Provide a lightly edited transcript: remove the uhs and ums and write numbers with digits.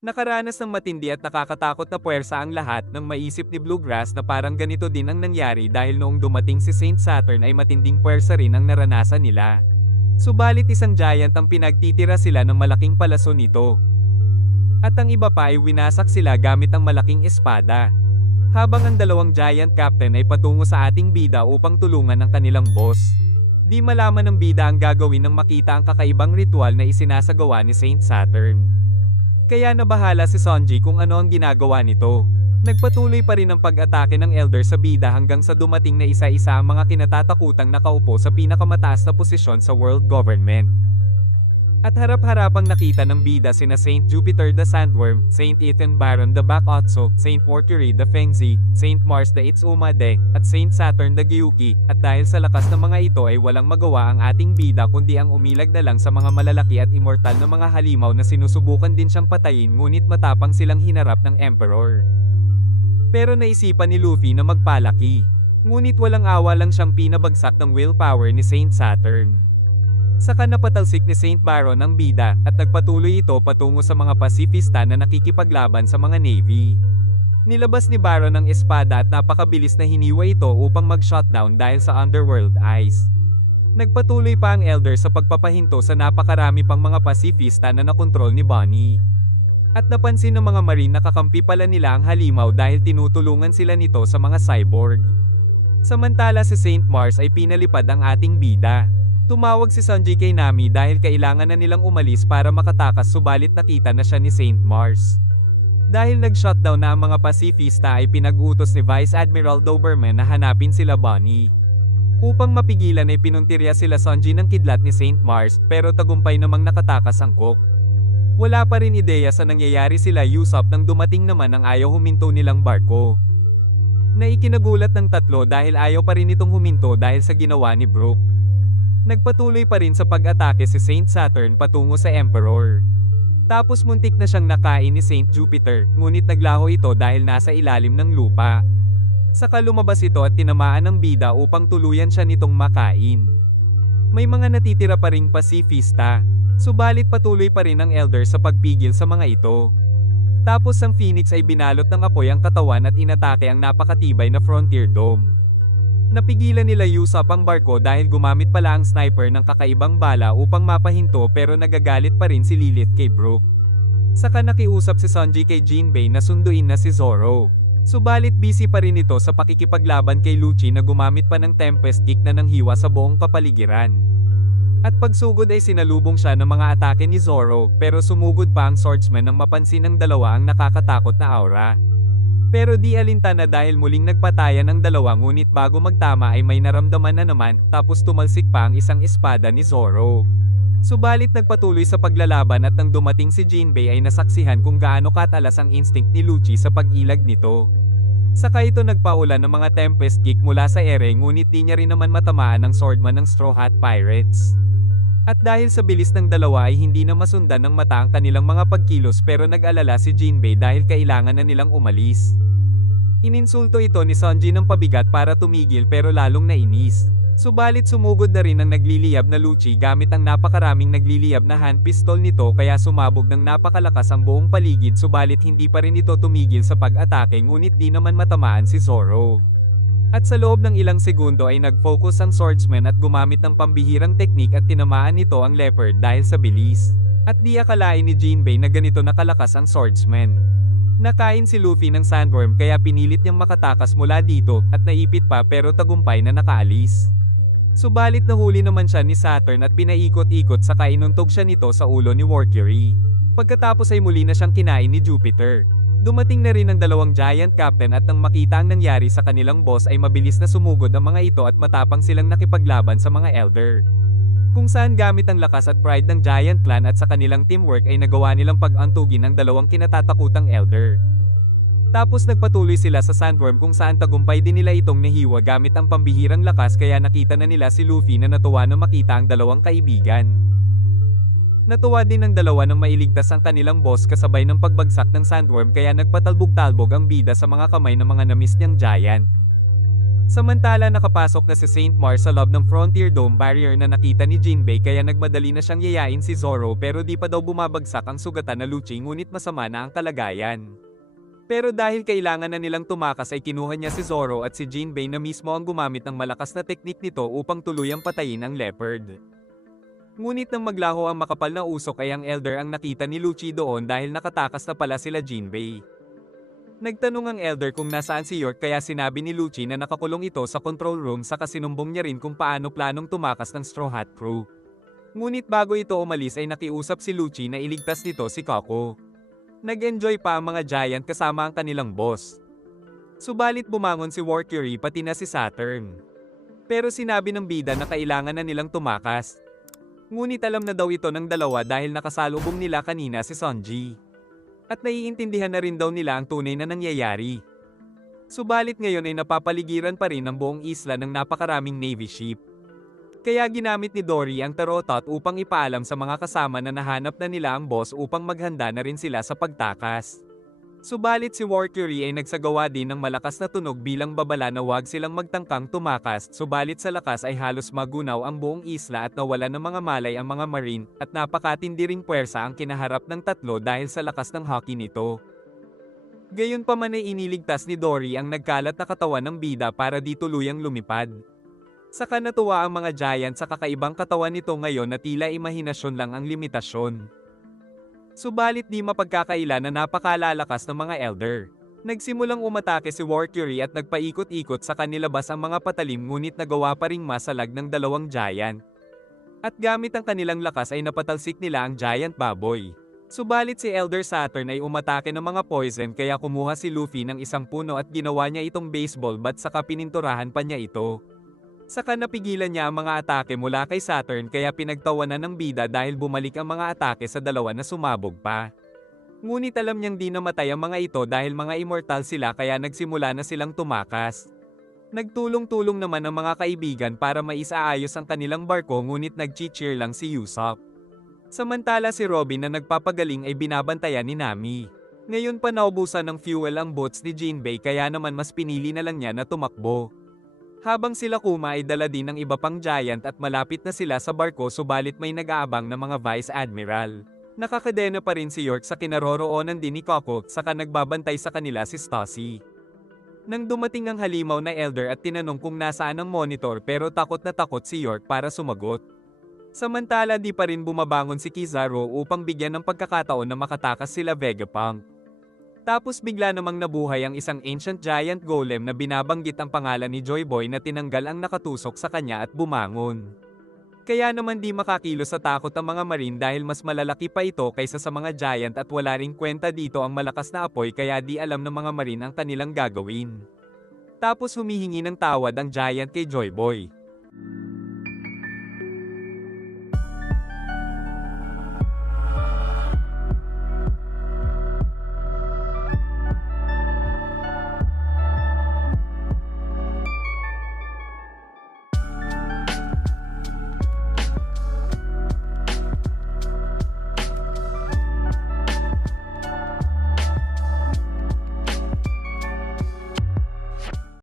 Nakaranas ng matindi at nakakatakot na puwersa ang lahat nang maisip ni Bluegrass na parang ganito din ang nangyari dahil noong dumating si Saint Saturn ay matinding puwersa rin ang naranasan nila. Subalit isang giant ang pinagtitira sila ng malaking palaso nito. At ang iba pa ay winasak sila gamit ang malaking espada. Habang ang dalawang giant captain ay patungo sa ating bida upang tulungan ang kanilang boss. Di malaman ng bida ang gagawin nang makita ang kakaibang ritual na isinasagawa ni Saint Saturn. Kaya nabahala si Sanji kung ano ang ginagawa nito. Nagpatuloy pa rin ang pag-atake ng Elder sa bida hanggang sa dumating na isa-isa ang mga kinatatakutang nakaupo sa pinakamataas na posisyon sa world government. At harap-harapang nakita ng bida sina Saint Jupiter the Sandworm, Saint Ethan Baron the Bakotso, Saint Mercury the Fengzi, Saint Mars the Itsumade, at Saint Saturn the Gyuki, at dahil sa lakas ng mga ito ay walang magawa ang ating bida kundi ang umilag na lang sa mga malalaki at immortal na mga halimaw na sinusubukan din siyang patayin ngunit matapang silang hinarap ng Emperor. Pero naisipan ni Luffy na magpalaki. Ngunit walang awa lang siyang pinabagsak ng willpower ni Saint Saturn. Saka napatalsik ni Saint Baron ang bida, at nagpatuloy ito patungo sa mga pasifista na nakikipaglaban sa mga navy. Nilabas ni Baron ang espada at napakabilis na hiniwa ito upang mag-shutdown dahil sa underworld ice. Nagpatuloy pa ang Elder sa pagpapahinto sa napakarami pang mga pasifista na nakontrol ni Bonnie. At napansin ng mga marine na kakampi pala nila ang halimaw dahil tinutulungan sila nito sa mga cyborg. Samantala si Saint Mars ay pinalipad ang ating bida. Tumawag si Sanji kay Nami dahil kailangan na nilang umalis para makatakas subalit nakita na siya ni Saint Mars. Dahil nag-shutdown na ang mga pasifista ay pinag-utos ni Vice Admiral Doberman na hanapin sila Bonnie. Upang mapigilan ay pinuntirya sila Sanji ng kidlat ni Saint Mars pero tagumpay namang nakatakas ang Cook. Wala pa rin ideya sa nangyayari sila Usopp nang dumating naman ang ayaw huminto nilang barko. Naikinagulat ng tatlo dahil ayaw pa rin itong huminto dahil sa ginawa ni Brook. Nagpatuloy pa rin sa pag-atake si Saint Saturn patungo sa Emperor. Tapos muntik na siyang nakain ni Saint Jupiter, ngunit naglaho ito dahil nasa ilalim ng lupa. Saka lumabas ito at tinamaan ng bida upang tuluyan siya nitong makain. May mga natitira pa ring pasifista, subalit patuloy pa rin ang Elder sa pagpigil sa mga ito. Tapos ang Phoenix ay binalot ng apoy ang katawan at inatake ang napakatibay na Frontier Dome. Napigilan nila Usopp ang barko dahil gumamit pala ang sniper ng kakaibang bala upang mapahinto pero nagagalit pa rin si Lilith kay Brook. Saka nakiusap si Sanji kay Jinbei na sunduin na si Zoro. Subalit busy pa rin ito sa pakikipaglaban kay Lucci na gumamit pa ng Tempest Kick na nanghiwa sa buong kapaligiran. At pagsugod ay sinalubong siya ng mga atake ni Zoro pero sumugod pa ang swordsman nang mapansin ng dalawa ang nakakatakot na aura. Pero di alintana dahil muling nagpatayan ang dalawa ngunit bago magtama ay may naramdaman na naman tapos tumalsik pa ang isang espada ni Zoro. Subalit nagpatuloy sa paglalaban at nang dumating si Jinbei ay nasaksihan kung gaano katalas ang instinct ni Lucci sa pag-ilag nito. Saka ito nagpaulan ng mga Tempest Kick mula sa ere ngunit di niya rin naman matamaan ng swordman ng Straw Hat Pirates. At dahil sa bilis ng dalawa ay hindi na masundan ng mata ang kanilang mga pagkilos pero nag-alala si Jinbei dahil kailangan na nilang umalis. Ininsulto ito ni Sanji ng pabigat para tumigil pero lalong nainis. Subalit sumugod na rin ang nagliliyab na Lucci gamit ang napakaraming nagliliyab na hand pistol nito kaya sumabog ng napakalakas ang buong paligid subalit hindi pa rin ito tumigil sa pag-atake ngunit di naman matamaan si Zoro. At sa loob ng ilang segundo ay nag-focus ang swordsman at gumamit ng pambihirang teknik at tinamaan nito ang leopard dahil sa bilis. At di akalain ni Jinbei na ganito nakalakas ang swordsman. Nakain si Luffy ng sandworm kaya pinilit niyang makatakas mula dito at naipit pa pero tagumpay na nakaalis. Subalit nahuli naman siya ni Saturn at pinaikot-ikot saka inuntog siya nito sa ulo ni Mercury. Pagkatapos ay muli na siyang kinain ni Jupiter. Dumating na rin ang dalawang giant captain at nang makita ang nangyari sa kanilang boss ay mabilis na sumugod ang mga ito at matapang silang nakipaglaban sa mga elder. Kung saan gamit ang lakas at pride ng giant clan at sa kanilang teamwork ay nagawa nilang pag-antugin ang dalawang kinatatakutang elder. Tapos nagpatuloy sila sa sandworm kung saan tagumpay din nila itong nahiwa gamit ang pambihirang lakas kaya nakita na nila si Luffy na natuwa na makita ang dalawang kaibigan. Natuwa din ang dalawa nang mailigtas ang kanilang boss kasabay ng pagbagsak ng sandworm kaya nagpatalbog-talbog ang bida sa mga kamay ng mga namis niyang giant. Samantala nakapasok na si Saint Mars sa loob ng Frontier Dome barrier na nakita ni Jinbei kaya nagmadali na siyang yayain si Zoro pero di pa daw bumabagsak ang sugatan na Lucci ngunit masama na ang kalagayan. Pero dahil kailangan na nilang tumakas ay kinuha niya si Zoro at si Jinbei na mismo ang gumamit ng malakas na teknik nito upang tuluyang patayin ang leopard. Ngunit nang maglaho ang makapal na usok ay ang Elder ang nakita ni Lucci doon dahil nakatakas na pala sila Jinbei. Nagtanong ang Elder kung nasaan si York kaya sinabi ni Lucci na nakakulong ito sa control room saka sinumbong niya rin kung paano planong tumakas ng Straw Hat Crew. Ngunit bago ito umalis ay nakiusap si Lucci na iligtas nito si Coco. Nag-enjoy pa ang mga Giant kasama ang kanilang boss. Subalit bumangon si Valkyrie pati na si Saturn. Pero sinabi ng bida na kailangan na nilang tumakas. Ngunit alam na daw ito ng dalawa dahil nakasalubong nila kanina si Sonji. At naiintindihan na rin daw nila ang tunay na nangyayari. Subalit ngayon ay napapaligiran pa rin ang buong isla ng napakaraming Navy ship. Kaya ginamit ni Dory ang tarotot upang ipaalam sa mga kasama na nahanap na nila ang boss upang maghanda na rin sila sa pagtakas. Subalit si Valkyrie ay nagsagawa din ng malakas na tunog bilang babala na huwag silang magtangkang tumakas, subalit sa lakas ay halos magunaw ang buong isla at nawala ng mga malay ang mga marine, at napakatindi ring puwersa ang kinaharap ng tatlo dahil sa lakas ng hockey nito. Gayunpaman ay iniligtas ni Dory ang nagkalat na katawan ng bida para di tuluyang lumipad. Saka natuwa ang mga Giant sa kakaibang katawan nito ngayon na tila imahinasyon lang ang limitasyon. Subalit di mapagkakaila na napakalalakas ng mga Elder. Nagsimulang umatake si Valkyrie at nagpaikot-ikot sa kanilabas ang mga patalim ngunit nagawa pa ring masalag ng dalawang Giant. At gamit ang kanilang lakas ay napatalsik nila ang Giant Baboy. Subalit si Elder Saturn ay umatake ng mga poison kaya kumuha si Luffy ng isang puno at ginawa niya itong baseball bat saka pininturahan pa niya ito. Saka napigilan niya ang mga atake mula kay Saturn kaya pinagtawanan ng bida dahil bumalik ang mga atake sa dalawa na sumabog pa. Ngunit alam niyang di namatay ang mga ito dahil mga immortal sila kaya nagsimula na silang tumakas. Nagtulong-tulong naman ang mga kaibigan para maisaayos ang kanilang barko ngunit nag-cheer lang si Usopp. Samantala si Robin na nagpapagaling ay binabantayan ni Nami. Ngayon pa naubusan ng fuel ang boats ni Jinbei kaya naman mas pinili na lang niya na tumakbo. Habang sila Kuma ay dala din ng iba pang Giant at malapit na sila sa barko subalit may nag-aabang na mga Vice Admiral. Nakakadena pa rin si York sa kinaroroonan din ni Coco saka nagbabantay sa kanila si Stassi. Nang dumating ang halimaw na Elder at tinanong kung nasaan ang monitor pero takot na takot si York para sumagot. Samantala di pa rin bumabangon si Kizaru upang bigyan ng pagkakataon na makatakas sila Vegapunk. Tapos bigla namang nabuhay ang isang ancient giant golem na binabanggit ang pangalan ni Joy Boy na tinanggal ang nakatusok sa kanya at bumangon. Kaya naman di makakilos sa takot ang mga marine dahil mas malalaki pa ito kaysa sa mga giant at wala ring kwenta dito ang malakas na apoy kaya di alam ng mga marine ang kanilang gagawin. Tapos humihingi ng tawad ang giant kay Joy Boy.